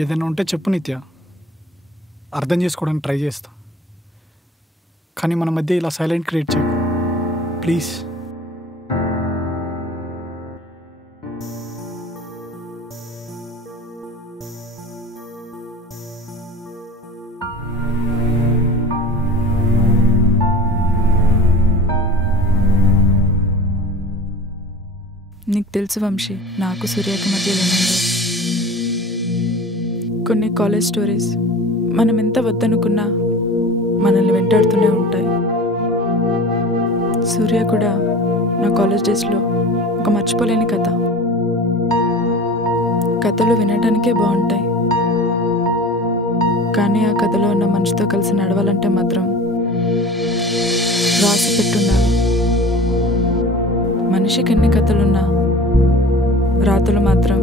ఏదైనా ఉంటే చెప్పు నిత్య, అర్థం చేసుకోవడానికి ట్రై చేస్తా. కానీ మన మధ్య ఇలా సైలెంట్ క్రియేట్ చేయకు ప్లీజ్. నీకు తెలుసు వంశీ, నాకు సూర్యకి మధ్య ఏముందో. కొన్ని కాలేజ్ స్టోరీస్ మనం ఎంత వద్దనుకున్నా మనల్ని వెంటాడుతూనే ఉంటాయి. సూర్య కూడా నా కాలేజ్ డేస్లో ఒక మర్చిపోలేని కథ. కథలు వినడానికే బాగుంటాయి, కానీ ఆ కథలో ఉన్న మనిషితో కలిసి నడవాలంటే మాత్రం రాసి పెట్టున్నారు. మనిషికి ఎన్ని కథలున్నా రాతలు మాత్రం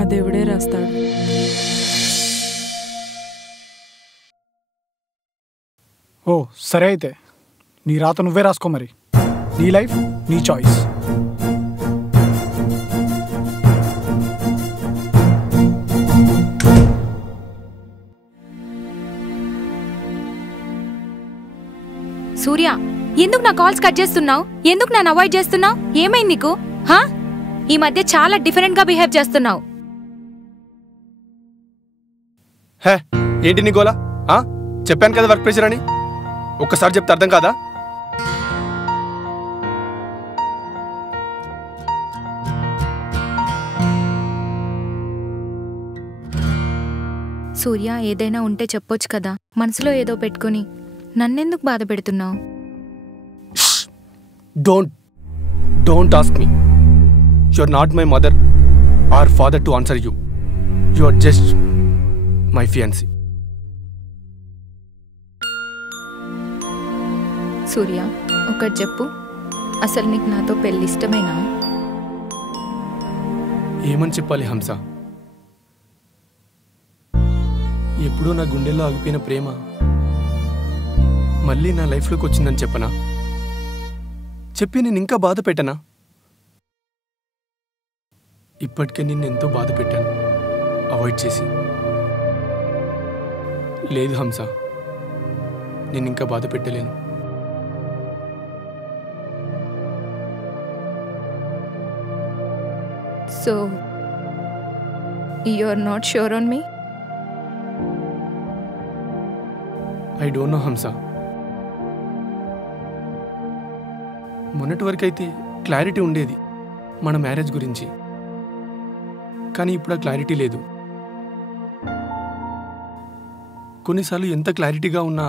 ఆ దేవుడే రాస్తాడు. ఓ సరే, అయితే నీ రాత నువ్వే రాసుకో మరి. నీ లైఫ్ నీ చాయిస్. సూర్య, ఎందుకు నా కాల్స్ కట్ చేస్తున్నావు? ఎందుకు నన్ను అవాయిడ్ చేస్తున్నావు? ఏమైంది నీకు? ఈ మధ్య చాలా డిఫరెంట్ గా బిహేవ్ చేస్తున్నావు. హే, ఏంటి నీ గోలా? చెప్పాను కదా వర్క్ ప్రెషర్ అని. ఒక్కసారి చెప్తే అర్థం కాదా? సూర్య, ఏదైనా ఉంటే చెప్పొచ్చు కదా. మనసులో ఏదో పెట్టుకుని నన్నెందుకు బాధ పెడుతున్నావు? Don't ask me. You're not my mother or father to answer you. You're just my fiancé. సూర్య, ఒకటి చెప్పు, అసలు నీకు నాతో పెళ్లి ఇష్టమేనా? ఏమని చెప్పాలి హంస? ఎప్పుడూ నా గుండెల్లో ఆగిపోయిన ప్రేమ మళ్ళీ నా లైఫ్లోకి వచ్చిందని చెప్పనా? చెప్పి నేను ఇంకా బాధ పెట్టనా? ఇప్పటికే నిన్ను ఎంతో బాధ పెట్టాను అవాయిడ్ చేసి. లేదు హంస, నేను ఇంకా బాధ పెట్టలేను. So, you're not sure on me? I don't know హంస. మొన్నటి వరకు అయితే క్లారిటీ ఉండేది మన మ్యారేజ్ గురించి, కానీ ఇప్పుడు ఆ క్లారిటీ లేదు. కొన్నిసార్లు ఎంత క్లారిటీగా ఉన్నా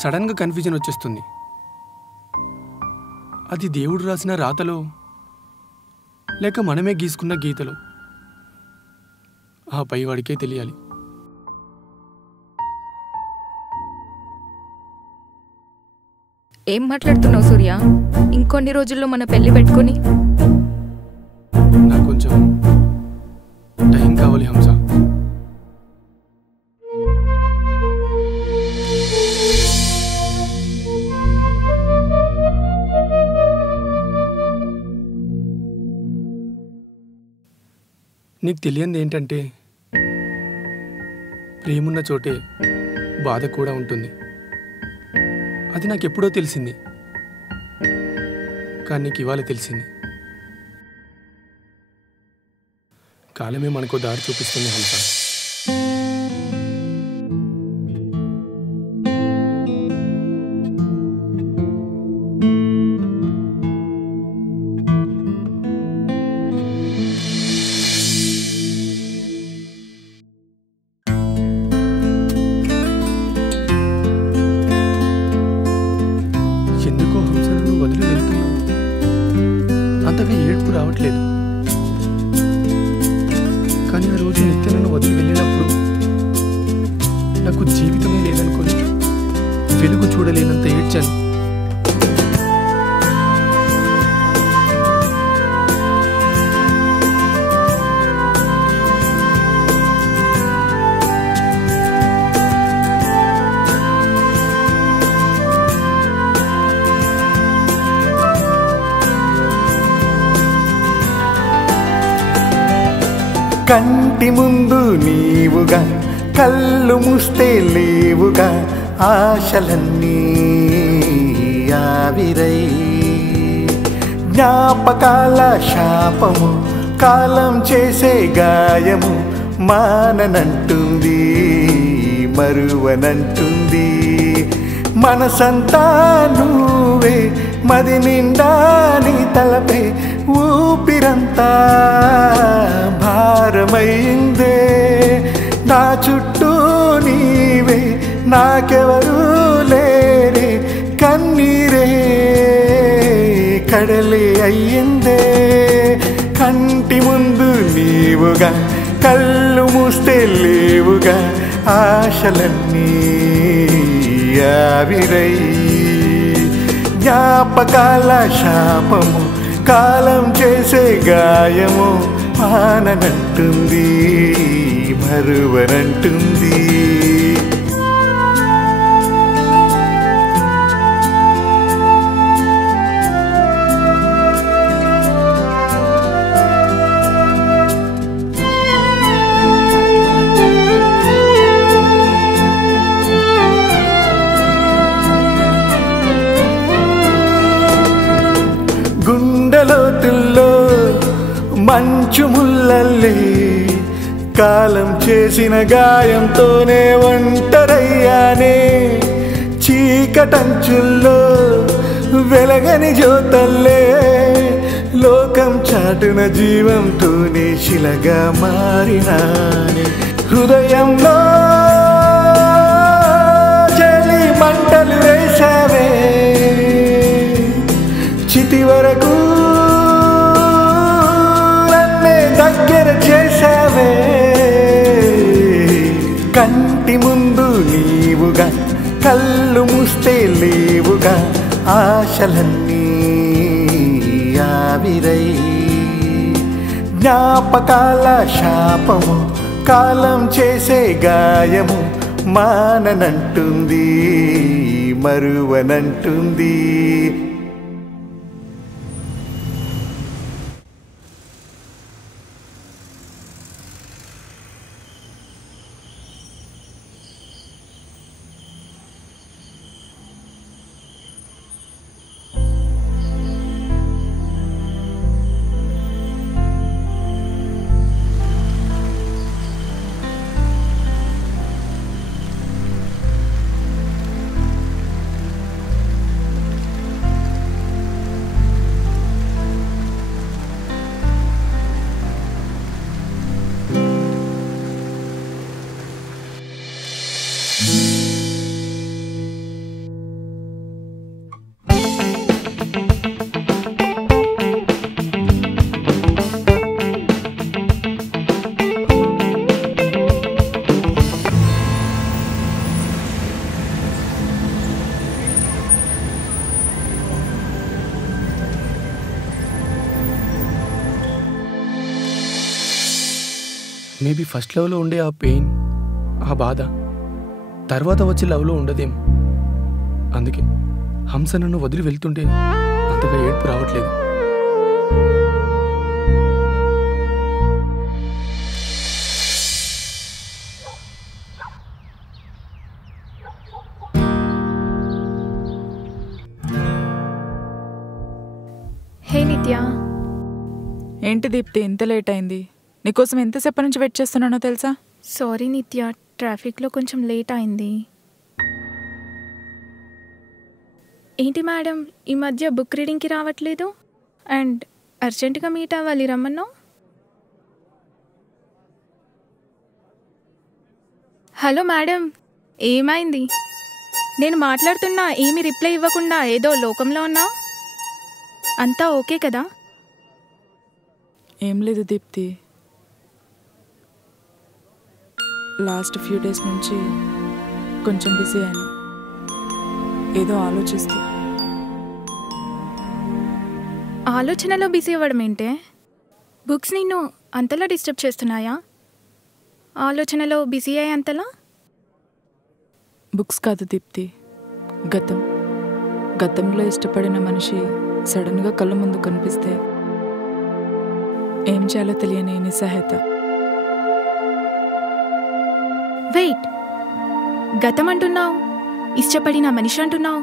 సడన్గా కన్ఫ్యూజన్ వచ్చేస్తుంది. అది దేవుడు రాసిన రాతలో లేక మనమే గీసుకున్న గీతలో, ఆ పైవాడికే తెలియాలి. ఏం మాట్లాడుతున్నావు సూర్య? ఇంకొన్ని రోజుల్లో మన పెళ్లి పెట్టుకుని. నాకు కొంచెం టైం కావాలి హంస. నీకు తెలియంది ఏంటంటే, ప్రేమున్న చోటే బాధ కూడా ఉంటుంది. అది నాకు ఎప్పుడో తెలిసింది, కానీ నీకు ఇవాళ తెలిసింది. కాలమే మనకు దారి చూపిస్తుంది హంస. ఎందుకో హంస నన్ను వదిలి వెళ్తున్నావు. అంతగా ఏడుపు రావట్లేదు, కానీ ఆ రోజు నిత్య నన్ను వదిలి వెళ్ళినప్పుడు నాకు జీవితమే లేదనుకొని వెలుగు చూడలేనంత ఏడ్చాను. కంటి ముందు నీవుగా కళ్ళు మూస్తే లేవుగా ఆశలన్నీ ఆవిరై జ్ఞాపకాల శాపము కాలం చేసే గాయము మాననంటుంది మరువనంటుంది మనసంతా నువ్వే మది నిండా నీ తలపే ఊపిరంతా భారమైందే నా చుట్టూ నీవే నాకెవరూ లేరే కన్నీరే కడలే అయ్యిందే కంటి ముందు నీవుగా కళ్ళు మూస్తే లేవుగా ఆశలన్నీ ఆవిరై జ్ఞాపకాల శాపము కాలం చేసే గాయము ఆననంటుంది మరువనంటుంది గుండెలోతుల్లో మంచు ముల్లల్లే కాలం చేసిన గాయంతోనే ఒంటరయ్యానే చీకటంచుల్లో వెలగని జ్యోతల్లే లోకం చాటున జీవంతోనే శిలగా మారినానే హృదయంలో చలి మంటలు వేశావే చితి వరకు నన్నే దగ్గర చేశావే కంటి ముందు నీవుగా కళ్ళు మూస్తే లేవుగా ఆశలన్నీ ఆవిరై జ్ఞాపకాల శాపము కాలం చేసే గాయము మాననంటుంది మరువనంటుంది మేబీ ఫస్ట్ లవ్లో ఉండే ఆ పెయిన్ ఆ బాధ తర్వాత వచ్చే లవ్లో ఉండదేమో. అందుకే హంస నన్ను వదిలి వెళ్తుంటే అంతగా ఏడుపు రావట్లేదు. హే నిత్య, ఏంటి దీప్తి ఇంత లేట్ అయింది? నీకోసం ఎంతసేపటి నుంచి వెయిట్ చేస్తున్నానో తెలుసా? సారీ నిత్య, ట్రాఫిక్లో కొంచెం లేట్ అయింది. ఏంటి మేడం ఈ మధ్య బుక్ రీడింగ్కి రావట్లేదు అండ్ అర్జెంటుగా మీట్ అవ్వాలి రమ్మన్నావు? హలో మేడం, ఏమైంది? నేను మాట్లాడుతున్నా ఏమీ రిప్లై ఇవ్వకుండా ఏదో లోకంలో ఉన్నావు. అంతా ఓకే కదా? ఏం లేదు దీప్తి, లాస్ట్ ఫ్యూ డేస్ నుంచి కొంచెం బిజీ అయ్యాను, ఏదో ఆలోచిస్తూ. ఆలోచనలో బిజీ అవ్వడం ఏంటే? బుక్స్ నిన్ను అంతలా డిస్టర్బ్ చేస్తున్నాయా? ఆలోచనలో బిజీ అయ్యే అంతలా? బుక్స్ కాదు దీప్తి, గతంలో ఇష్టపడిన మనిషి సడన్గా కళ్ళ ముందు కనిపిస్తే ఏం చేయాలో తెలియని నిస్సహాయత. వెయిట్, గతం అంటున్నావు, ఇష్టపడిన మనిషి అంటున్నావు.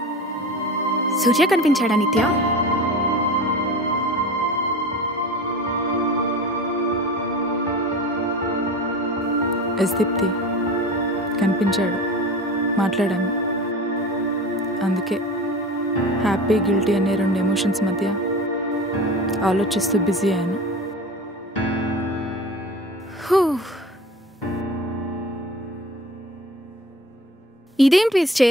సూర్య కనిపించాడా నిత్య? ఎస్ దీప్తి, కనిపించాడు, మాట్లాడాము. అందుకే హ్యాపీ గిల్టీ అనే 2 ఎమోషన్స్ మధ్య ఆలోచిస్తూ బిజీ అయ్యాను. ఇదేం ట్విస్టే?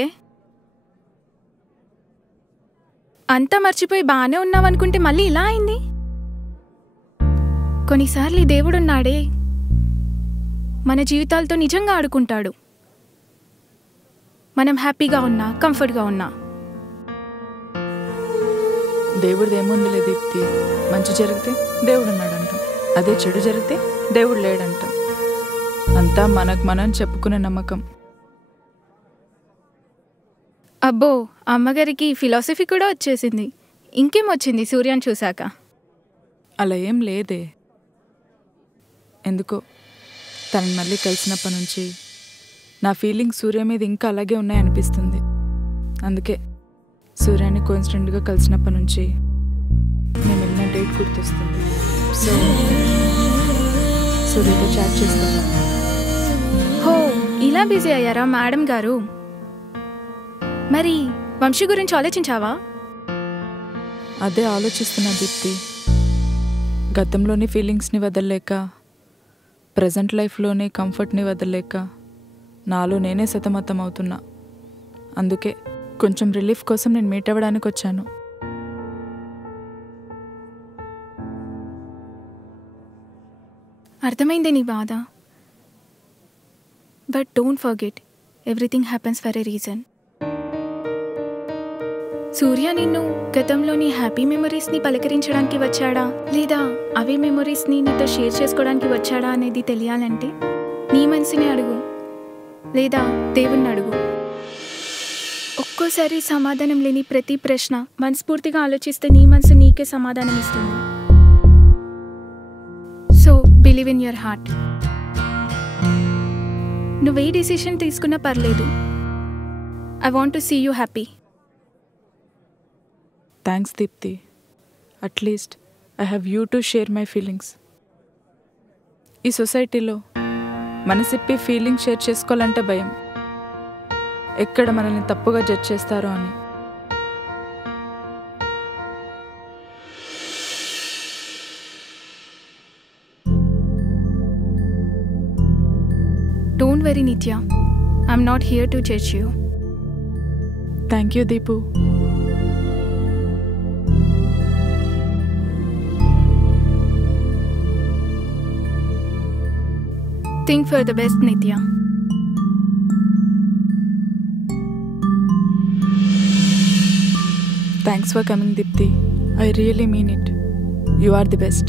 అంతా మర్చిపోయి బాగానే ఉన్నావనుకుంటే మళ్ళీ ఇలా అయింది. కొన్నిసార్లు ఈ దేవుడున్నాడే మన జీవితాలతో నిజంగా ఆడుకుంటాడు. మనం హ్యాపీగా ఉన్నా, కంఫర్ట్గా ఉన్నా. దేవుడిది ఏముందిలే దీప్తి, మంచి జరిగితే దేవుడు ఉన్నాడంటాం, అదే చెడు జరిగితే దేవుడు లేడంటాం. అంతా మనకు మనం చెప్పుకునే నమ్మకం. అబ్బో, అమ్మగారికి ఫిలాసఫీ కూడా వచ్చేసింది. ఇంకేం వచ్చింది సూర్యాన్ని చూశాక? అలా ఏం లేదే. ఎందుకో తనని మళ్ళీ కలిసినప్పటి నుంచి నా ఫీలింగ్స్ సూర్య మీద ఇంకా అలాగే ఉన్నాయనిపిస్తుంది. అందుకే సూర్యాన్ని కోఇన్సిడెంట్గా కలిసినప్పటి నుంచి నేను వెళ్ళిన డేట్ గుర్తొస్తుంది. సో సూర్యతో చాట్ చేస్తాను. హో, ఇలా బిజీ అయ్యారా మేడం గారు? మరి వంశీ గురించి ఆలోచించావా? అదే ఆలోచిస్తున్నా దీప్తి. గతంలోని ఫీలింగ్స్ని వదలలేక, ప్రజెంట్ లైఫ్లోని కంఫర్ట్ని వదలలేక నాలో నేనే సతమతం అవుతున్నా. అందుకే కొంచెం రిలీఫ్ కోసం నేను మీట్ అవ్వడానికి వచ్చాను. అర్థమైంది నీ బాధ. But don't forget, everything happens for a reason. Surya నిన్ను గతంలోని హ్యాపీ మెమరీస్ని పలకరించడానికి వచ్చాడా, లేదా అవే మెమరీస్ని నీతో షేర్ చేసుకోవడానికి వచ్చాడా అనేది తెలియాలంటే నీ మనసుని అడుగు, లేదా దేవుణ్ణి అడుగు. ఒక్కోసారి సమాధానం లేని ప్రతి ప్రశ్న మనస్ఫూర్తిగా ఆలోచిస్తే నీ మనసు నీకే సమాధానం ఇస్తుంది. So believe in your heart. నువ్వే డిసిషన్ తీసుకున్నా పర్లేదు. I want to see you happy. Thanks Deepti. At least I have you to share my feelings. ఈ సొసైటీలో మనసిప్పి ఫీలింగ్ షేర్ చేసుకోవాలంటే భయం. ఎక్కడ మనల్ని తప్పుగా జడ్జ్ చేస్తారో అని. Don't worry, Nitya. I'm not here to judge you. Thank you, Deepu. Think for the best, Nitya. Thanks for coming, Deepti. I really mean it. You are the best.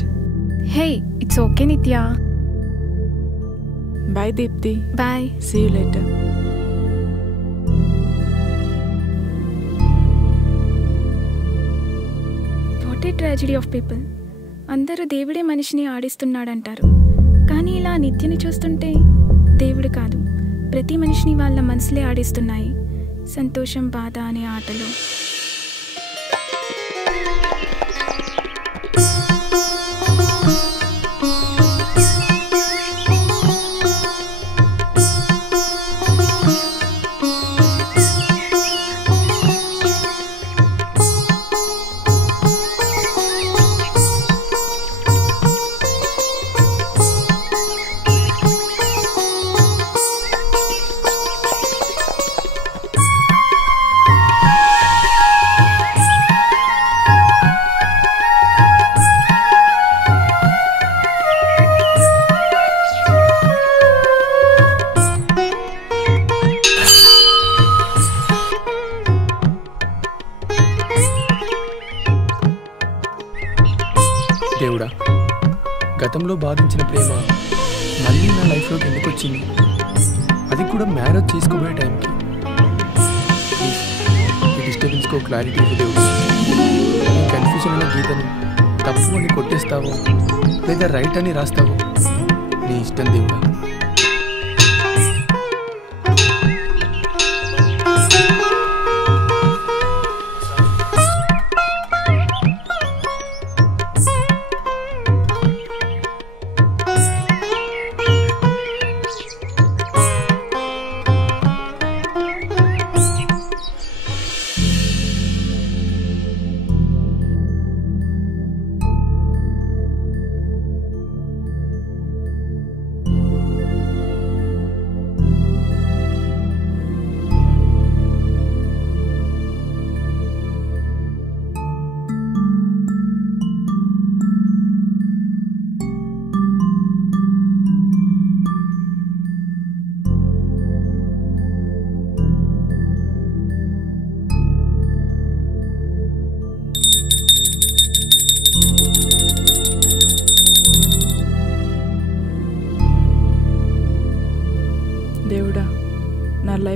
Hey, it's okay, Nitya. Bye, Deepti. Bye. See you later. What a tragedy of people. అందరూ దేవుడే మనిషిని ఆడిస్తున్నాడంటారు. కానీ ఇలా నిత్యని చూస్తుంటే దేవుడు కాదు, ప్రతి మనిషిని వాళ్ళ మనసులే ఆడిస్తున్నాయి. సంతోషం, బాధ అనే ఆటలో. దేవుడా, గతంలో బాధించిన ప్రేమ మళ్ళీ నా లైఫ్లోకి ఎందుకు వచ్చింది? అది కూడా మ్యారేజ్ చేసుకోబోయే టైంకి. ప్లీజ్ ఈ డిస్టర్బెన్స్కో క్లారిటీ ఇవ్వు దేవుడు. ఈ కన్ఫ్యూజన్ అనే గీతను తప్పు అని కొట్టేస్తావో లేదా రైట్ అని రాస్తావో నీ ఇష్టం దేవుడా.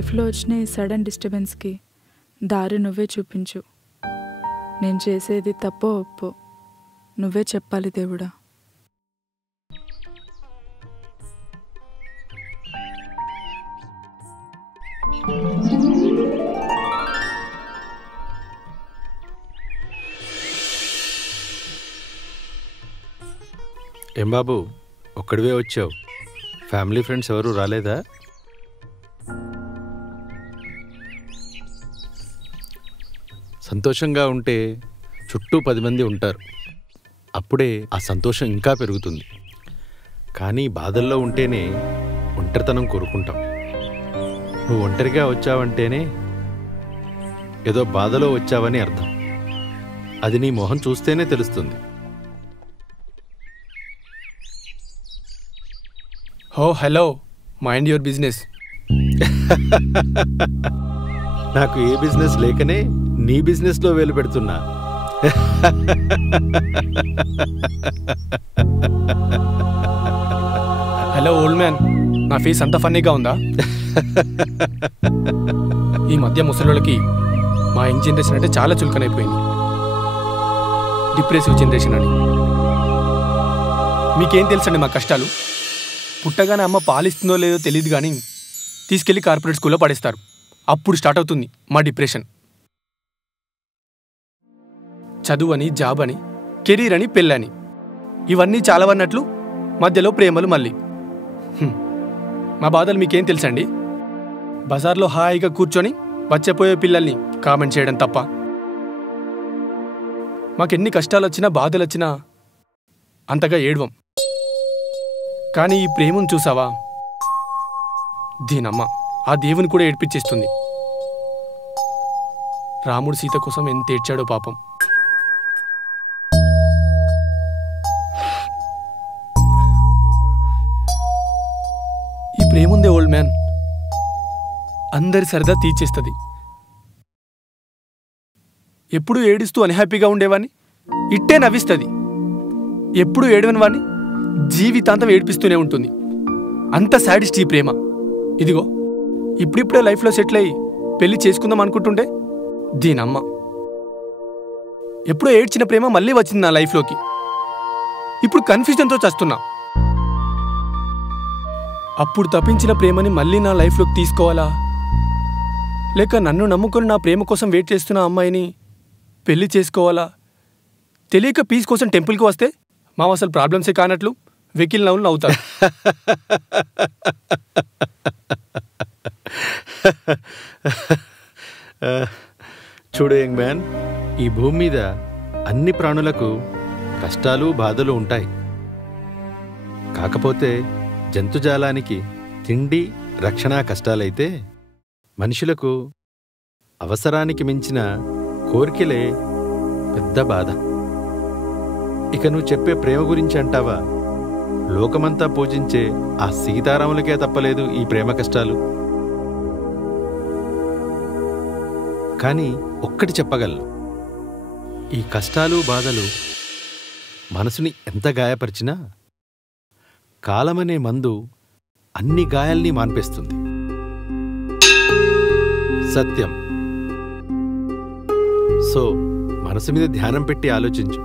లైఫ్లో వచ్చిన ఈ సడన్ డిస్టర్బెన్స్కి దారి నువ్వే చూపించు. నేను చేసేది తప్పో ఒప్పో నువ్వే చెప్పాలి దేవుడా. ఏం బాబు, ఒక్కడివే వచ్చావు? ఫ్యామిలీ ఫ్రెండ్స్ ఎవరు రాలేదా? సంతోషంగా ఉంటే చుట్టూ 10 మంది ఉంటారు. అప్పుడే ఆ సంతోషం ఇంకా పెరుగుతుంది. కానీ బాధల్లో ఉంటేనే ఒంటరితనం కోరుకుంటాం. నువ్వు ఒంటరిగా వచ్చావంటేనే ఏదో బాధలో వచ్చావని అర్థం. అది నీ మొహం చూస్తేనే తెలుస్తుంది. ఓ హలో, మైండ్ యువర్ బిజినెస్. నాకు ఏ బిజినెస్ లేకనే నీ బిజినెస్లో వేలు పెడుతున్నా. హలో ఓల్డ్ మ్యాన్, నా ఫేస్ అంత ఫన్నీగా ఉందా? ఈ మధ్య ముసలోళ్ళకి మా యంగ్ జనరేషన్ అంటే చాలా చులకనైపోయింది. డిప్రెసివ్ జనరేషన్ అని. మీకేం తెలుసండి మా కష్టాలు? పుట్టగానే అమ్మ పాలిస్తుందో లేదో తెలియదు కానీ తీసుకెళ్ళి కార్పొరేట్ స్కూల్లో పడేస్తారు. అప్పుడు స్టార్ట్ అవుతుంది మా డిప్రెషన్. చదువు అని, జాబ్ అని, కెరీర్ అని, పెళ్ళని, ఇవన్నీ చాలావన్నట్లు మధ్యలో ప్రేమలు మళ్ళీ. మా బాధలు మీకేం తెలుసండి? బజార్లో హాయిగా కూర్చొని వచ్చపోయే పిల్లల్ని కామెంట్ చేయడం తప్ప. మాకెన్ని కష్టాలు వచ్చినా బాధలు వచ్చినా అంతగా ఏడవం. కానీ ఈ ప్రేమను చూసావా, దీనమ్మ ఆ దేవుని కూడా ఏడ్పించేస్తుంది. రాముడు సీత కోసం ఎంత ఏడ్చాడో పాపం. ఈ ప్రేముందే ఓల్డ్ మ్యాన్, అందరి సరదా తీర్చేస్తుంది. ఎప్పుడు ఏడుస్తూ అన్హ్యాపీగా ఉండేవాడిని ఇట్టే నవ్విస్తుంది. ఎప్పుడు ఏడవని వాడిని జీవితాంతం ఏడిపిస్తూనే ఉంటుంది. అంత సాడిస్ట్ ఈ ప్రేమ. ఇదిగో ఇప్పుడిప్పుడే లైఫ్లో సెటిల్ అయ్యి పెళ్లి చేసుకుందాం అనుకుంటుంటే దీనమ్మ. ఎప్పుడో ఏడ్చిన ప్రేమ మళ్ళీ వచ్చింది నా లైఫ్లోకి. ఇప్పుడు కన్ఫ్యూజన్తో చస్తున్నా. అప్పుడు తప్పించిన ప్రేమని మళ్ళీ నా లైఫ్లోకి తీసుకోవాలా, లేక నన్ను నమ్ముకొని నా ప్రేమ కోసం వెయిట్ చేస్తున్న అమ్మాయిని పెళ్లి చేసుకోవాలా? తెలియక పీస్ కోసం టెంపుల్కి వస్తే మా అసలు ప్రాబ్లమ్సే కానట్లు వెకిల్ నవ్వులు నవ్వుతారు. చూడు యంగ్ మ్యాన్, ఈ భూమి మీద అన్ని ప్రాణులకు కష్టాలు బాధలు ఉంటాయి. కాకపోతే జంతుజాలానికి తిండి రక్షణ కష్టాలైతే మనుషులకు అవసరానికి మించిన కోరికలే పెద్ద బాధ. ఇక నువ్వు చెప్పే ప్రేమ గురించి అంటావా? లోకమంతా పూజించే ఆ సీతారాములకే తప్పలేదు ఈ ప్రేమ కష్టాలు. కానీ ఒక్కటి చెప్పగలను, ఈ కష్టాలు బాధలు మనసుని ఎంత గాయపరిచినా కాలమనే మందు అన్ని గాయాల్ని మాన్పేస్తుంది. సత్యం. సో మనసు మీద ధ్యానం పెట్టి ఆలోచించు.